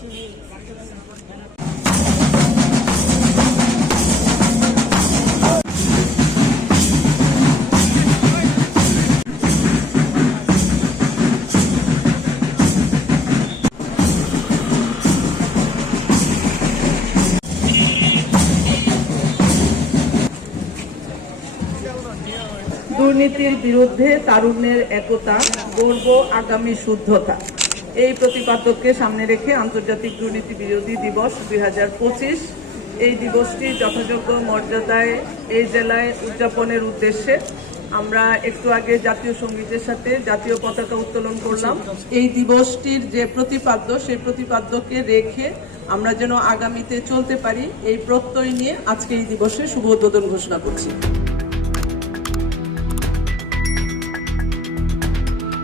দুর্নীতির বিরুদ্ধে তারুণ্যের একতা, গর্ব আগামী শুদ্ধতা, এই প্রতিপাদ্যকে সামনে রেখে আন্তর্জাতিক দুর্নীতি বিরোধী দিবস 2025 এই দিবসটি যথাযোগ্য মর্যাদায় এই জেলায় উদযাপনের উদ্দেশ্যে আমরা একটু আগে জাতীয় সঙ্গীতের সাথে জাতীয় পতাকা উত্তোলন করলাম। এই দিবসটির যে প্রতিপাদ্য, সেই প্রতিপাদ্যকে রেখে আমরা যেন আগামীতে চলতে পারি, এই প্রত্যয় নিয়ে আজকে এই দিবসের শুভ উদ্বোধন ঘোষণা করছি।